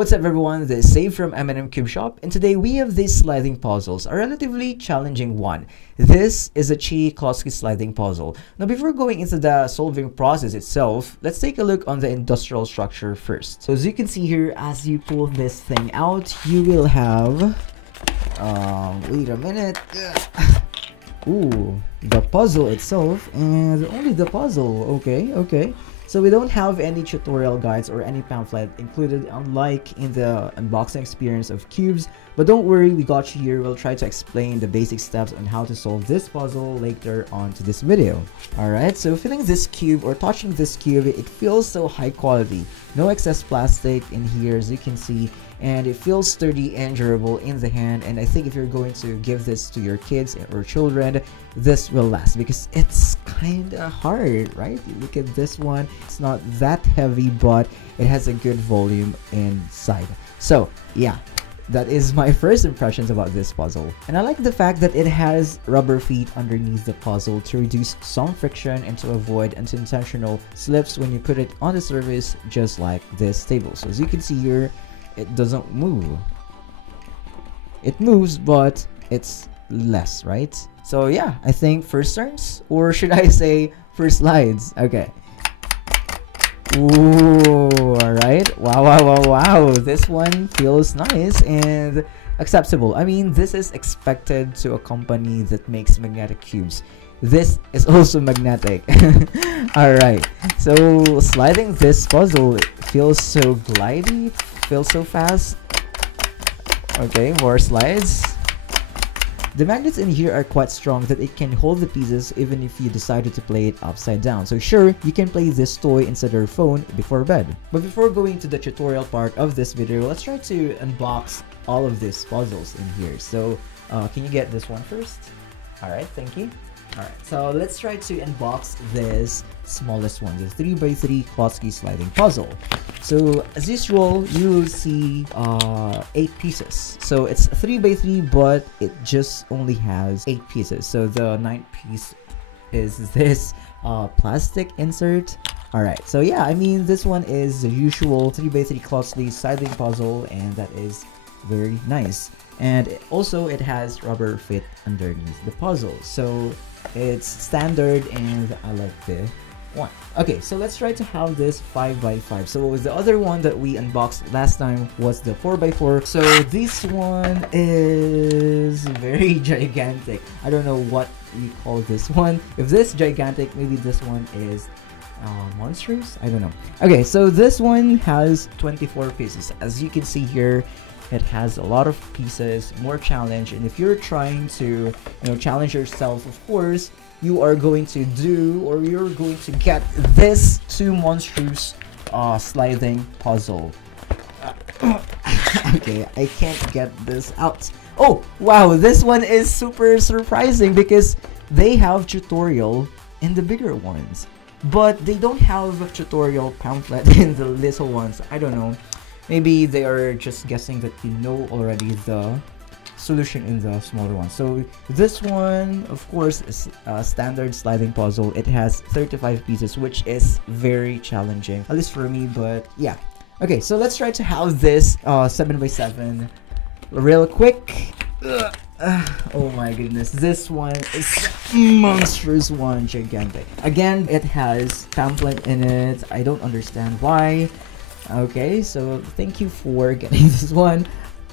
What's up everyone, this is Save from M&M Cube Shop, and today we have these sliding puzzles, a relatively challenging one. This is a QiYi Klotski sliding puzzle. Now before going into the solving process itself, let's take a look on the industrial structure first. So as you can see here, as you pull this thing out, you will have, wait a minute, ooh, the puzzle itself, and only the puzzle, okay. So we don't have any tutorial guides or any pamphlet included, unlike in the unboxing experience of cubes. But don't worry, we got you here. We'll try to explain the basic steps on how to solve this puzzle later on to this video. Alright, so feeling this cube or touching this cube, it feels so high quality. No excess plastic in here as you can see, and it feels sturdy and durable in the hand. And I think if you're going to give this to your kids or children, this will last because it's kind of hard, right? Look at this one. It's not that heavy, but it has a good volume inside. So yeah, that is my first impressions about this puzzle. And I like the fact that it has rubber feet underneath the puzzle to reduce some friction and to avoid unintentional slips when you put it on the surface, just like this table. So as you can see here, it doesn't move. It moves, but it's less, right? So yeah, I think first turns, or should I say first slides? Okay. Ooh, alright. Wow. This one feels nice and acceptable. I mean, this is expected to a company that makes magnetic cubes. This is also magnetic. Alright, so sliding this puzzle, it feels so glidey, feels so fast. Okay, more slides. The magnets in here are quite strong that it can hold the pieces even if you decided to play it upside down. So sure, you can play this toy instead of your phone before bed. But before going to the tutorial part of this video, let's try to unbox all of these puzzles in here. So can you get this one first? Alright, thank you. Alright, so let's try to unbox this smallest one, the 3x3 Klotski sliding puzzle. So as usual, you will see 8 pieces. So it's 3x3, but it just only has 8 pieces. So the 9th piece is this plastic insert. Alright, so yeah, I mean, this one is the usual 3x3 Klotski sliding puzzle, and that is very nice. And it has rubber fit underneath the puzzle, so it's standard, and I like the one. Okay, so let's try to have this 5x5. So the other one that we unboxed last time was the 4x4. So this one is very gigantic. I don't know what we call this one. If this gigantic, maybe this one is monstrous. I don't know. Okay, so this one has 24 pieces. As you can see here, it has a lot of pieces, more challenge, and if you're trying to, challenge yourself, of course, you are going to do, or you're going to get this 2 monstrous sliding puzzle. Okay, I can't get this out. Oh, wow, this one is super surprising because they have tutorial in the bigger ones, but they don't have a tutorial pamphlet in the little ones. I don't know. Maybe they are just guessing that you know already the solution in the smaller one. So this one, of course, is a standard sliding puzzle. It has 35 pieces, which is very challenging, at least for me, but yeah. Okay, so let's try to have this 7x7 real quick. Oh my goodness, this one is monstrous one, gigantic. Again, it has pamphlet in it. I don't understand why. Okay, so thank you for getting this one.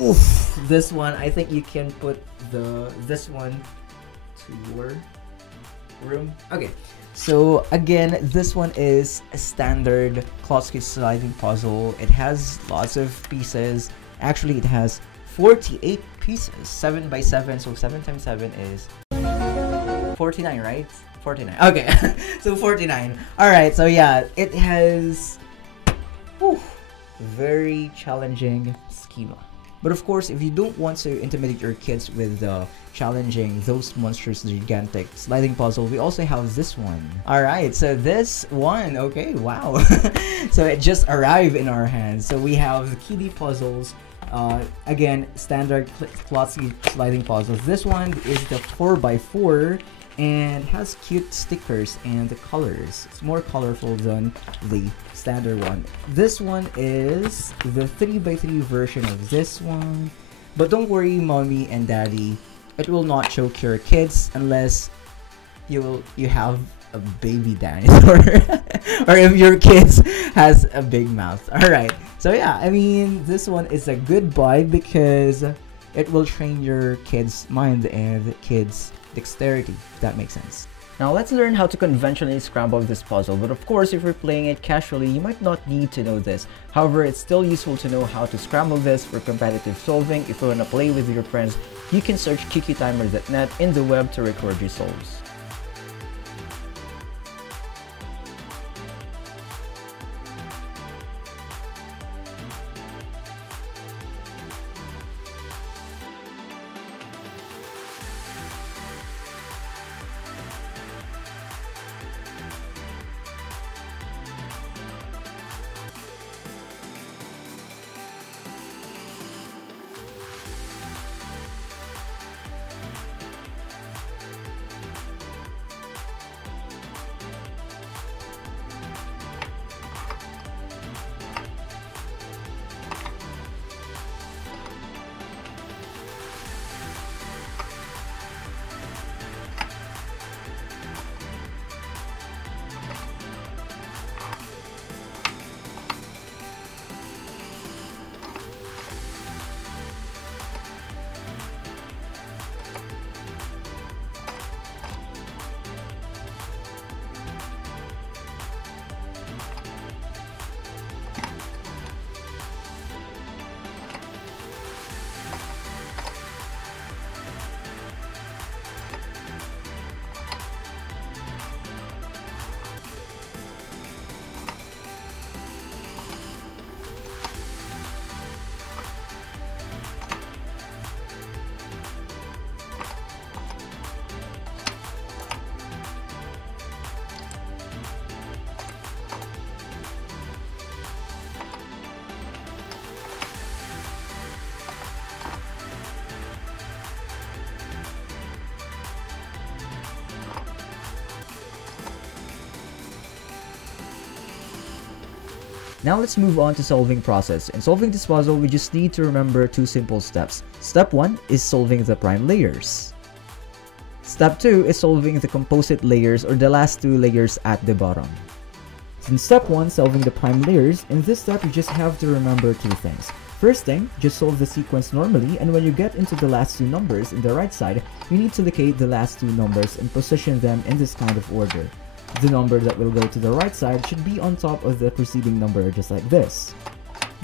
Oof, this one, I think you can put this one to your room. Okay, so again, this one is a standard Klotski sliding puzzle. It has lots of pieces. Actually, it has 48 pieces, 7x7, so 7 times 7 is 49, right? 49. Okay, so 49. Alright, so yeah, it has very challenging schema. But of course, if you don't want to intimidate your kids with challenging those monstrous gigantic sliding puzzle, we also have this one. Alright, so this one, okay, wow. So it just arrived in our hands. So we have the QiYi puzzles. Again, standard Klotski sliding puzzles. This one is the 4x4, and has cute stickers and the colors. It's more colorful than the standard one. This one is the 3x3 version of this one. But don't worry, mommy and daddy, it will not choke your kids unless you have a baby dinosaur or if your kids has a big mouth. Alright, so yeah, I mean, this one is a good buy because it will train your kids' mind and kids' dexterity, if that makes sense. Now let's learn how to conventionally scramble this puzzle, but of course if you're playing it casually, you might not need to know this. However, it's still useful to know how to scramble this for competitive solving. If you want to play with your friends, you can search QiYiTimer.net in the web to record your solves. Now let's move on to solving process. In solving this puzzle, we just need to remember two simple steps. Step 1 is solving the prime layers. Step 2 is solving the composite layers or the last two layers at the bottom. In step 1, solving the prime layers, in this step you just have to remember two things. First thing, just solve the sequence normally, and when you get into the last two numbers in the right side, you need to locate the last two numbers and position them in this kind of order. The number that will go to the right side should be on top of the preceding number, just like this.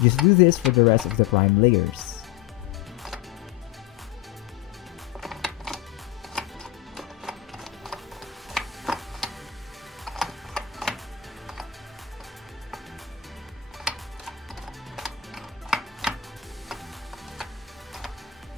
Just do this for the rest of the prime layers.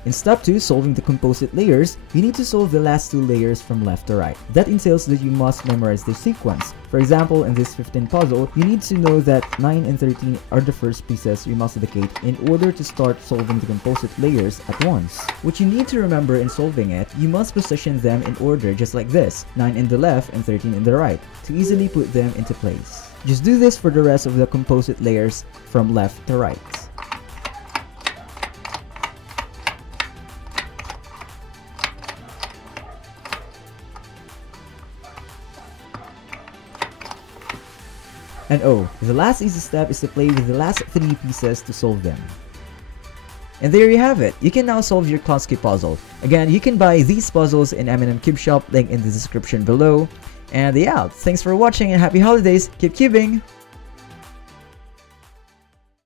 In step 2, solving the composite layers, you need to solve the last two layers from left to right. That entails that you must memorize the sequence. For example, in this 15 puzzle, you need to know that 9 and 13 are the first pieces you must locate in order to start solving the composite layers at once. What you need to remember in solving it, you must position them in order just like this, 9 in the left and 13 in the right, to easily put them into place. Just do this for the rest of the composite layers from left to right. And oh, the last easy step is to play with the last three pieces to solve them. And there you have it. You can now solve your Klotski puzzle. Again, you can buy these puzzles in M&M Cube Shop, link in the description below. And yeah, thanks for watching and happy holidays. Keep cubing!